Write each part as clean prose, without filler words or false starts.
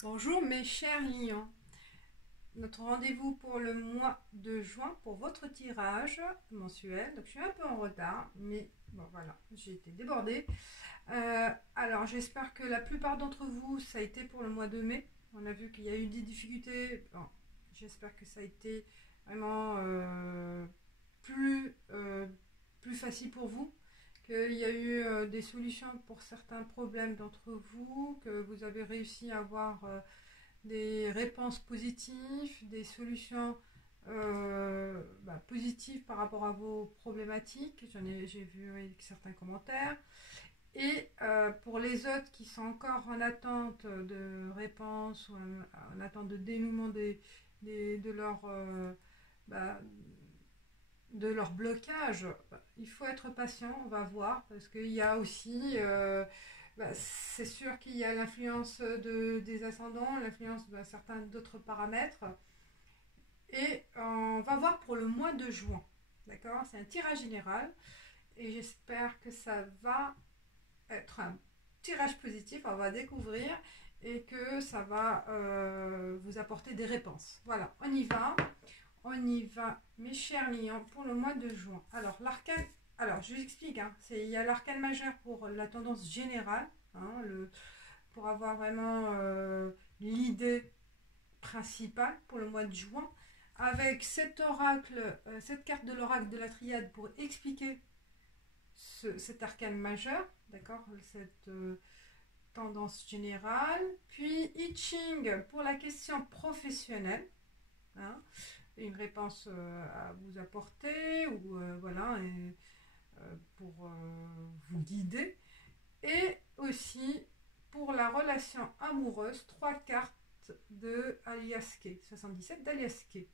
Bonjour mes chers lions, notre rendez-vous pour le mois de juin pour votre tirage mensuel. Donc je suis un peu en retard, mais bon voilà, j'ai été débordée. Alors j'espère que la plupart d'entre vous, ça a été pour le mois de mai. On a vu qu'il y a eu des difficultés. Bon, j'espère que ça a été vraiment plus, plus facile pour vous. Qu'il y a eu des solutions pour certains problèmes d'entre vous, que vous avez réussi à avoir des réponses positives, des solutions positives par rapport à vos problématiques. J'ai vu avec certains commentaires. Et pour les autres qui sont encore en attente de réponse ou en attente de dénouement de leur bah, de leur blocage, il faut être patient, on va voir, parce qu'il y a aussi, c'est sûr qu'il y a l'influence des ascendants, l'influence de certains d'autres paramètres, et on va voir pour le mois de juin, d'accord. C'est un tirage général, et j'espère que ça va être un tirage positif, on va découvrir, et que ça va vous apporter des réponses. Voilà, on y va. On y va, mes chers lions, pour le mois de juin. Alors, l'arcane, alors je vous explique, hein, il y a l'arcane majeur pour la tendance générale, hein, pour avoir vraiment l'idée principale pour le mois de juin, avec cet oracle, cette carte de l'oracle de la triade pour expliquer cet arcane majeur, d'accord, cette tendance générale, puis I Ching pour la question professionnelle, hein, une réponse à vous apporter ou voilà, et, pour vous guider, et aussi pour la relation amoureuse, trois cartes de Aliaske 77 d'Aliaske.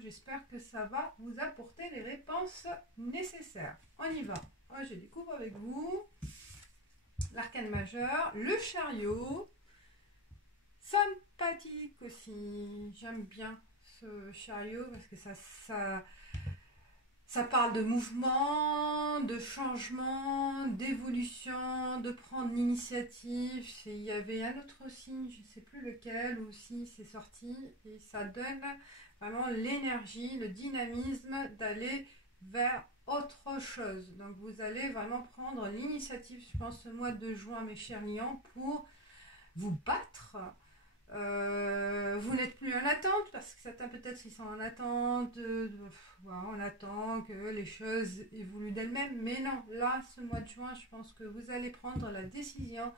J'espère que ça va vous apporter les réponses nécessaires. On y va. Je découvre avec vous l'arcane majeur, le chariot, sympathique aussi, j'aime bien ce chariot parce que ça parle de mouvement, de changement, d'évolution, de prendre l'initiative. Il y avait un autre signe, je ne sais plus lequel, aussi c'est sorti, et ça donne vraiment l'énergie, le dynamisme d'aller vers autre chose. Donc vous allez vraiment prendre l'initiative, je pense, ce mois de juin, mes chers lions, pour vous battre. Vous n'êtes plus en attente, parce que certains peut-être ils sont en attente, voilà, on attend que les choses évoluent d'elles-mêmes, mais non, là ce mois de juin je pense que vous allez prendre la décision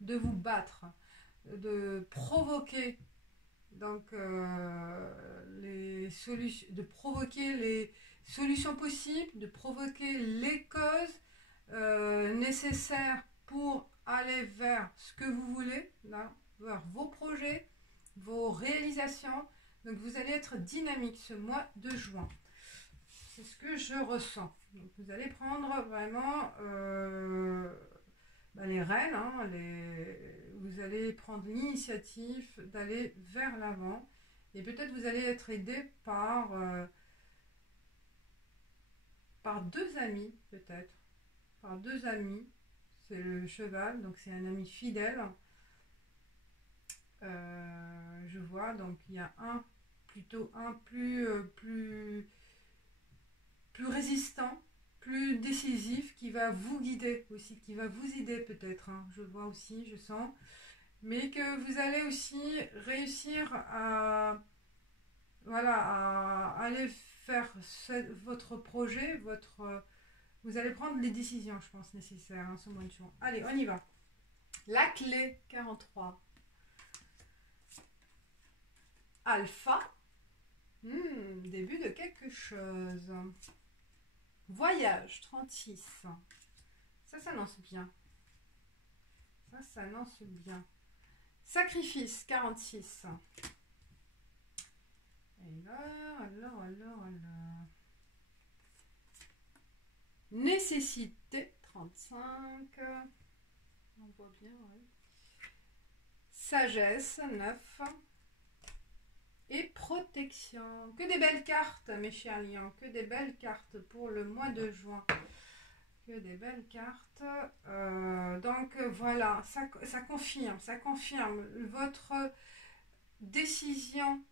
de vous battre, de provoquer donc les solutions, de provoquer les solutions possibles, de provoquer les causes nécessaires pour aller vers ce que vous voulez, là, vers vos projets, vos réalisations. Donc vous allez être dynamique ce mois de juin. C'est ce que je ressens. Donc vous allez prendre vraiment les rênes, hein, vous allez prendre l'initiative d'aller vers l'avant. Et peut-être vous allez être aidé par deux amis, peut-être. Par deux amis. C'est le cheval, donc c'est un ami fidèle. Je vois, donc il y a plutôt un plus résistant, plus décisif, qui va vous guider aussi, qui va vous aider peut-être, hein, je vois aussi, je sens, mais que vous allez aussi réussir à, voilà, à aller faire votre projet, vous allez prendre les décisions, je pense, nécessaires, hein, ce mois de juin. Allez, on y va. La clé 43. Alpha. Début de quelque chose. Voyage 36. Ça s'annonce bien. Ça s'annonce bien. Sacrifice 46. Alors. Nécessité 35. On voit bien, oui. Sagesse 9. Et protection. Que des belles cartes, mes chers lions. Que des belles cartes pour le mois de juin. Que des belles cartes. Donc voilà, ça confirme votre décision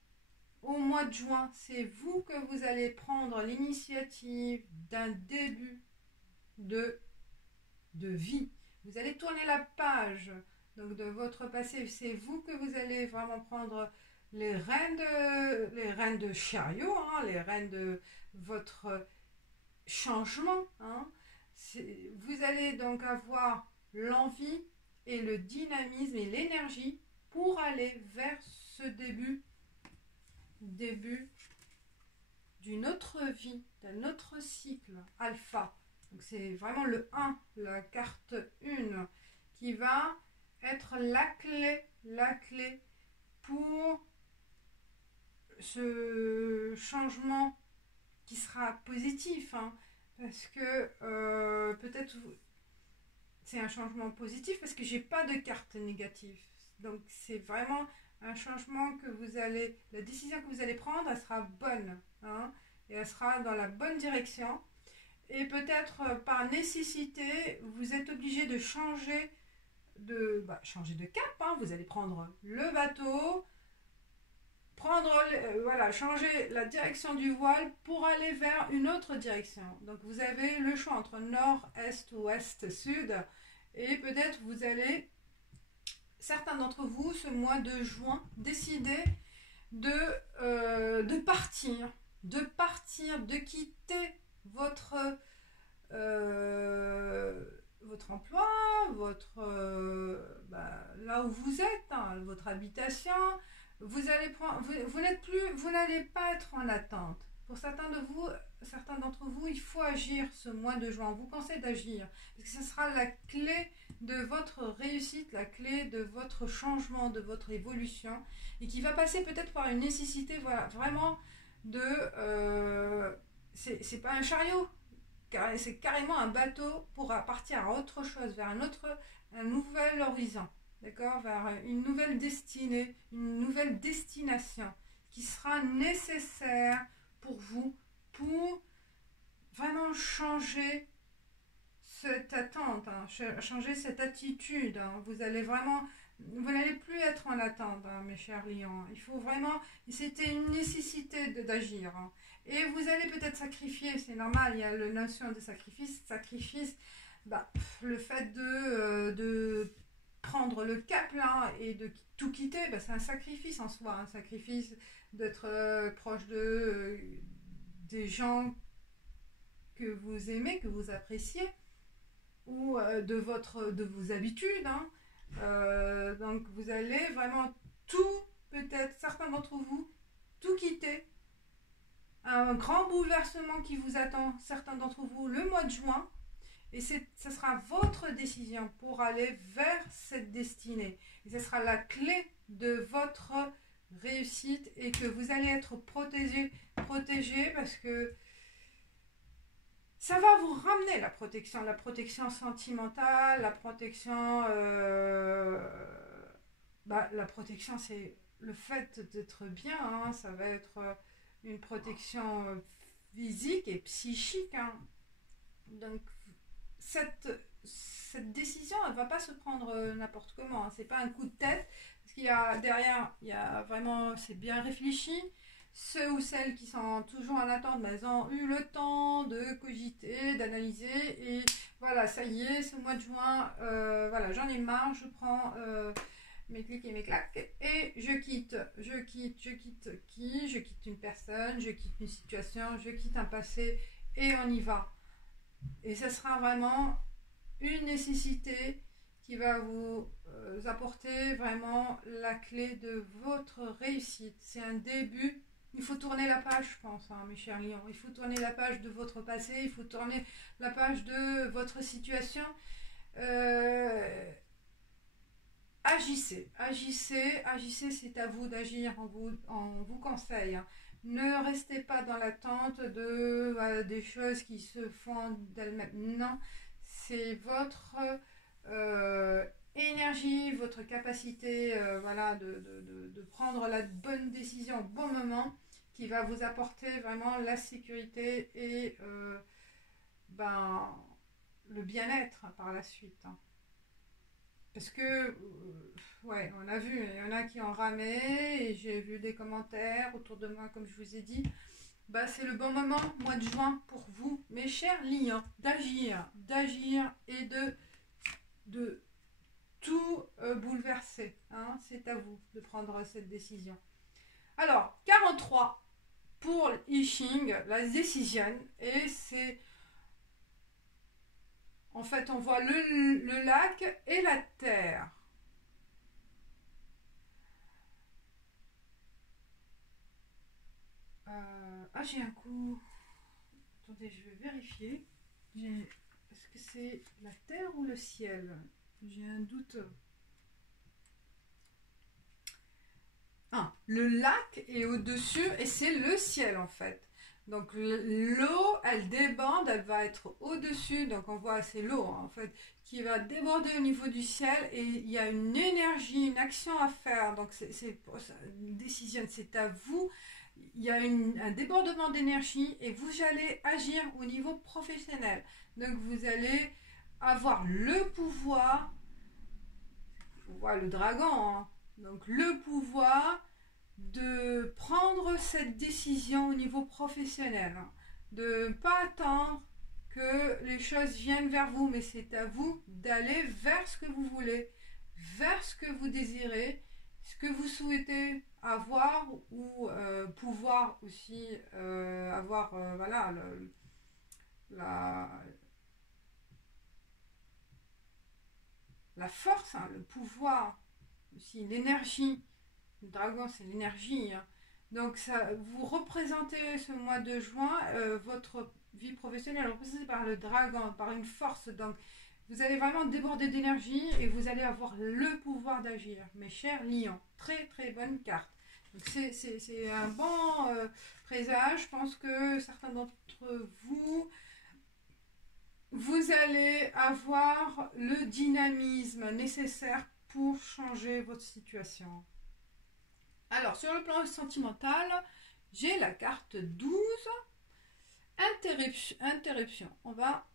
au mois de juin. C'est vous que vous allez prendre l'initiative d'un début de vie. Vous allez tourner la page donc de votre passé. C'est vous que vous allez vraiment prendre les rênes de chariot, hein, les rênes de votre changement. Hein. Vous allez donc avoir l'envie et le dynamisme et l'énergie pour aller vers ce début d'une autre vie, d'un autre cycle alpha. Donc c'est vraiment le 1, la carte 1, qui va être la clé pour ce changement qui sera positif, hein, parce que peut-être c'est un changement positif parce que j'ai pas de carte négative. Donc c'est vraiment un changement que vous allez, la décision que vous allez prendre, elle sera bonne, hein, et elle sera dans la bonne direction. Et peut-être par nécessité, vous êtes obligé de changer de cap. Hein. Vous allez prendre le bateau, changer la direction du voile pour aller vers une autre direction. Donc vous avez le choix entre nord, est, ouest, sud, et peut-être vous allez, certains d'entre vous, ce mois de juin, décider de partir, de quitter votre emploi, là où vous êtes, hein, votre habitation. Vous allez prendre, vous n'allez pas être en attente. Pour certains d'entre vous, il faut agir ce mois de juin. Vous pensez d'agir parce que ce sera la clé de votre réussite, la clé de votre changement, de votre évolution, et qui va passer peut-être par une nécessité, voilà, vraiment c'est pas un chariot, c'est carrément un bateau pour partir à autre chose, vers un nouvel horizon. D'accord, vers une nouvelle destinée, une nouvelle destination qui sera nécessaire pour vous, pour vraiment changer cette attente, hein, changer cette attitude. Hein. Vous n'allez plus être en attente, hein, mes chers lions. Il faut vraiment, c'était une nécessité d'agir. Hein. Et vous allez peut-être sacrifier, c'est normal, il y a la notion de sacrifice, le fait de prendre le cap là et de tout quitter, c'est un sacrifice en soi, un sacrifice d'être proche des gens que vous aimez, que vous appréciez, ou de vos habitudes. Hein. Donc vous allez vraiment peut-être certains d'entre vous, tout quitter. Un grand bouleversement qui vous attend, certains d'entre vous, le mois de juin. Et ce sera votre décision pour aller vers cette destinée. Et ce sera la clé de votre réussite et que vous allez être protégé parce que ça va vous ramener la protection sentimentale, la protection... la protection, c'est le fait d'être bien. Hein, ça va être une protection physique et psychique. Hein. Donc, cette décision, elle ne va pas se prendre n'importe comment. Hein. C'est pas un coup de tête. Parce qu'il y a derrière, il y a vraiment, c'est bien réfléchi. Ceux ou celles qui sont toujours en attente, elles ont eu le temps de cogiter, d'analyser. Et voilà, ça y est, ce mois de juin, j'en ai marre, je prends mes clics et mes claques et je quitte une personne, je quitte une situation, je quitte un passé et on y va. Et ce sera vraiment une nécessité qui va vous apporter vraiment la clé de votre réussite. C'est un début. Il faut tourner la page, je pense, hein, mes chers lions. Il faut tourner la page de votre passé, il faut tourner la page de votre situation. Agissez, c'est à vous d'agir, on vous conseille. Hein. Ne restez pas dans l'attente des choses qui se font d'elles-mêmes. Non, c'est votre énergie, votre capacité de prendre la bonne décision au bon moment qui va vous apporter vraiment la sécurité et le bien-être par la suite. Hein. Parce que, ouais, on a vu, il y en a qui ont ramé, et j'ai vu des commentaires autour de moi, comme je vous ai dit. Bah, c'est le bon moment, mois de juin, pour vous, mes chers lions, d'agir et de tout bouleverser. Hein. C'est à vous de prendre cette décision. Alors, 43 pour I Ching, la décision, et c'est... En fait, on voit le lac et la terre. J'ai un coup. Attendez, je vais vérifier. Est-ce que c'est la terre ou le ciel? J'ai un doute. Le lac est au-dessus et c'est le ciel en fait. Donc l'eau, elle déborde, elle va être au-dessus. Donc on voit, c'est l'eau en fait, qui va déborder au niveau du ciel et il y a une énergie, une action à faire. Donc c'est une décision, c'est à vous. Il y a un débordement d'énergie et vous allez agir au niveau professionnel. Donc vous allez avoir le pouvoir, on voit le dragon, hein. Donc le pouvoir de prendre cette décision au niveau professionnel, hein. De ne pas attendre que les choses viennent vers vous, mais c'est à vous d'aller vers ce que vous voulez, vers ce que vous désirez, ce que vous souhaitez avoir ou pouvoir aussi avoir voilà, la force, hein, le pouvoir, aussi l'énergie. Le dragon, c'est l'énergie. Hein. Donc, ça, vous représentez ce mois de juin, votre vie professionnelle représentée par le dragon, par une force. Donc, vous allez vraiment déborder d'énergie et vous allez avoir le pouvoir d'agir. Mes chers lions, très très bonne carte. Donc, c'est un bon présage. Je pense que certains d'entre vous, vous allez avoir le dynamisme nécessaire pour changer votre situation. Alors, sur le plan sentimental, j'ai la carte 12, interruption. On va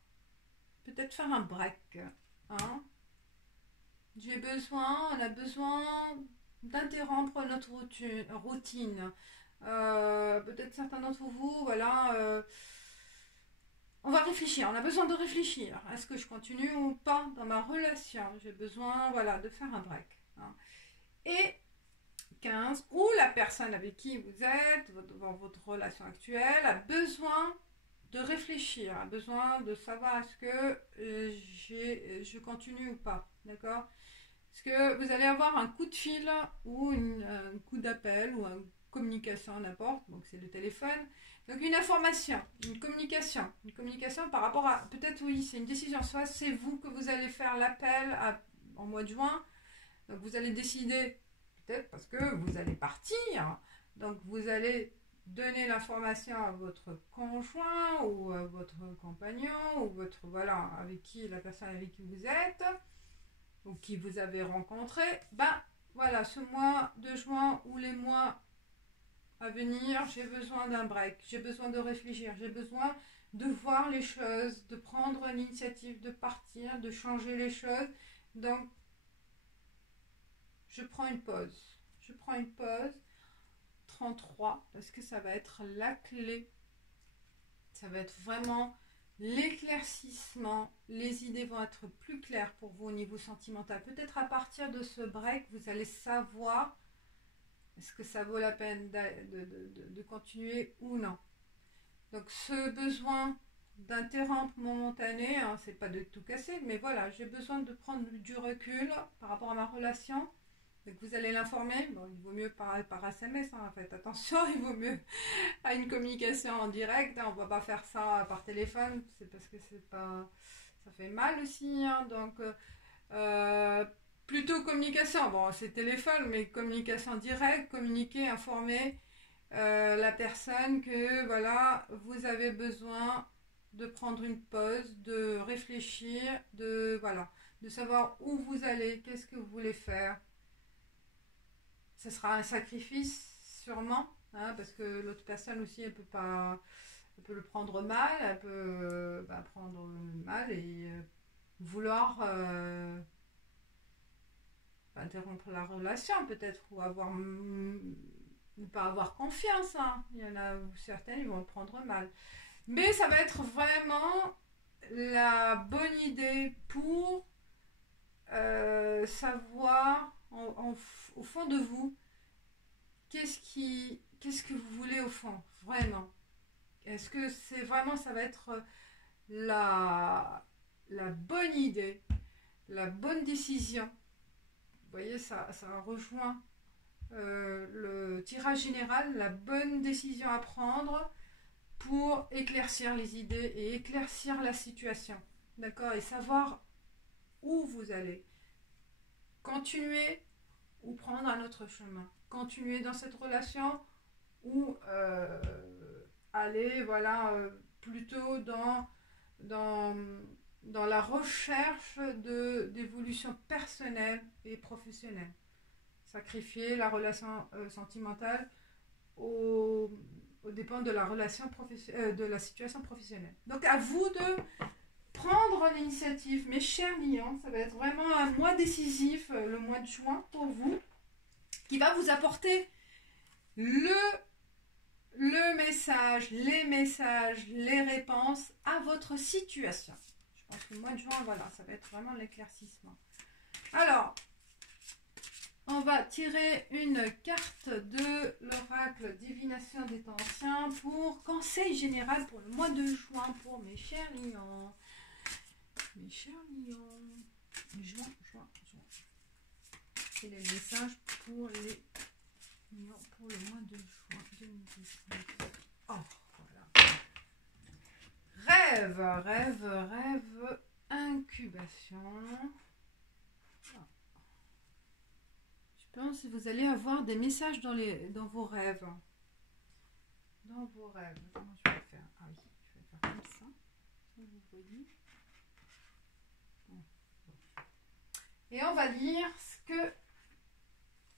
peut-être faire un break. Hein. On a besoin d'interrompre notre routine. Peut-être certains d'entre vous, voilà, on va réfléchir. On a besoin de réfléchir. Est-ce que je continue ou pas dans ma relation? J'ai besoin, voilà, de faire un break. Hein. Et 15, ou la personne avec qui vous êtes, dans votre relation actuelle, a besoin de réfléchir, a besoin de savoir est-ce que je continue ou pas, d'accord? Est-ce que vous allez avoir un coup de fil ou un coup d'appel ou une communication, n'importe, donc c'est le téléphone, donc une information, une communication par rapport à, peut-être oui, c'est une décision, soit c'est vous que vous allez faire l'appel en mois de juin, donc vous allez décider peut-être parce que vous allez partir, donc vous allez donner l'information à votre conjoint ou à votre compagnon ou votre voilà avec qui la personne avec qui vous êtes ou qui vous avez rencontré. Ben voilà, ce mois de juin ou les mois à venir, j'ai besoin d'un break, j'ai besoin de réfléchir, j'ai besoin de voir les choses, de prendre l'initiative, de partir, de changer les choses. Donc je prends une pause. 33, parce que ça va être la clé. Ça va être vraiment l'éclaircissement. Les idées vont être plus claires pour vous au niveau sentimental. Peut-être à partir de ce break, vous allez savoir est-ce que ça vaut la peine de continuer ou non. Donc ce besoin d'interrompre momentané, hein, c'est pas de tout casser, mais voilà, j'ai besoin de prendre du recul par rapport à ma relation. Donc vous allez l'informer, bon, il vaut mieux par SMS, hein, faites attention, il vaut mieux à une communication en direct, hein, on ne va pas faire ça par téléphone, c'est parce que c'est pas, ça fait mal aussi, hein, donc plutôt communication, bon c'est téléphone, mais communication directe, communiquer, informer la personne que voilà, vous avez besoin de prendre une pause, de réfléchir, de voilà, de savoir où vous allez, qu'est-ce que vous voulez faire. Ce sera un sacrifice sûrement, hein, parce que l'autre personne aussi elle peut pas le prendre mal, elle peut prendre mal et vouloir interrompre la relation peut-être, ou avoir ne pas avoir confiance. Hein. Il y en a certains, ils vont le prendre mal. Mais ça va être vraiment la bonne idée pour savoir au fond de vous qu'est-ce que vous voulez au fond, vraiment. Est-ce que c'est vraiment, ça va être la bonne idée, la bonne décision. Vous voyez, ça rejoint le tirage général, la bonne décision à prendre pour éclaircir les idées et éclaircir la situation. D'accord? Et savoir où vous allez. Continuer ou prendre un autre chemin. Continuer dans cette relation ou aller, voilà, plutôt dans la recherche d'évolution personnelle et professionnelle. Sacrifier la relation sentimentale aux dépend de la relation de la situation professionnelle. Donc à vous de prendre l'initiative, mes chers lions. Ça va être vraiment un mois décisif, le mois de juin pour vous, qui va vous apporter le message, les réponses à votre situation. Je pense que le mois de juin, voilà, ça va être vraiment l'éclaircissement. Alors, on va tirer une carte de l'oracle divination des temps anciens pour conseil général pour le mois de juin pour mes chers lions. Mes chers lions. Juin. Et les messages pour les lions pour le mois de juin 2019. Oh, voilà. Rêve, incubation. Je pense que vous allez avoir des messages dans vos rêves. Dans vos rêves. Comment je vais faire? Ah oui, je vais faire comme ça. Vous voyez. Et on va lire ce que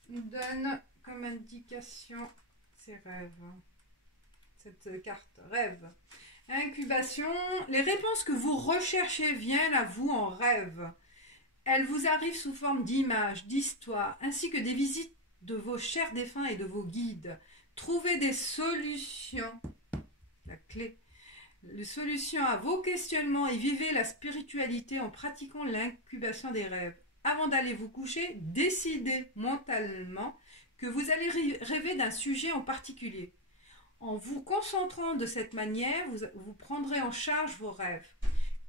nous donne comme indication ces rêves. Cette carte rêve. Incubation. Les réponses que vous recherchez viennent à vous en rêve. Elles vous arrivent sous forme d'images, d'histoires, ainsi que des visites de vos chers défunts et de vos guides. Trouvez des solutions. La clé. Les solutions à vos questionnements et vivez la spiritualité en pratiquant l'incubation des rêves. Avant d'aller vous coucher, décidez mentalement que vous allez rêver d'un sujet en particulier. En vous concentrant de cette manière, vous prendrez en charge vos rêves.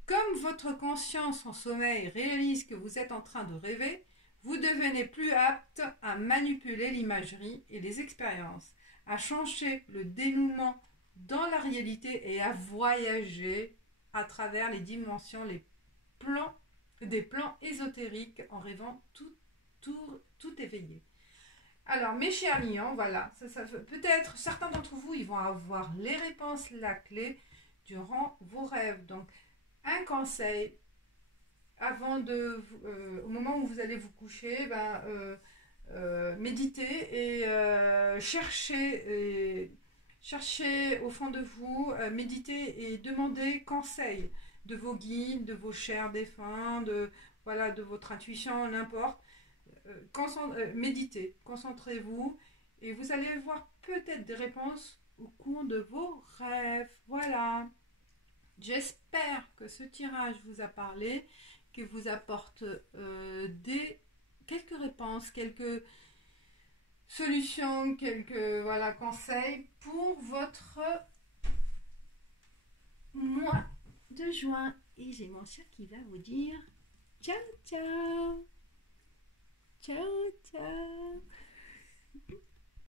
Comme votre conscience en sommeil réalise que vous êtes en train de rêver, vous devenez plus apte à manipuler l'imagerie et les expériences, à changer le dénouement dans la réalité et à voyager à travers les dimensions, des plans ésotériques en rêvant tout éveillé. Alors, mes chers lions, voilà, peut-être certains d'entre vous, ils vont avoir les réponses, la clé durant vos rêves. Donc, un conseil, au moment où vous allez vous coucher, méditez et cherchez au fond de vous, méditez et demandez conseil de vos guides, de vos chers défunts, de votre intuition, n'importe. Méditez, concentrez-vous et vous allez voir peut-être des réponses au cours de vos rêves. Voilà. J'espère que ce tirage vous a parlé, qu'il vous apporte quelques réponses, quelques solutions, quelques conseils pour votre mois de juin. Et j'ai mon chat qui va vous dire ciao ciao.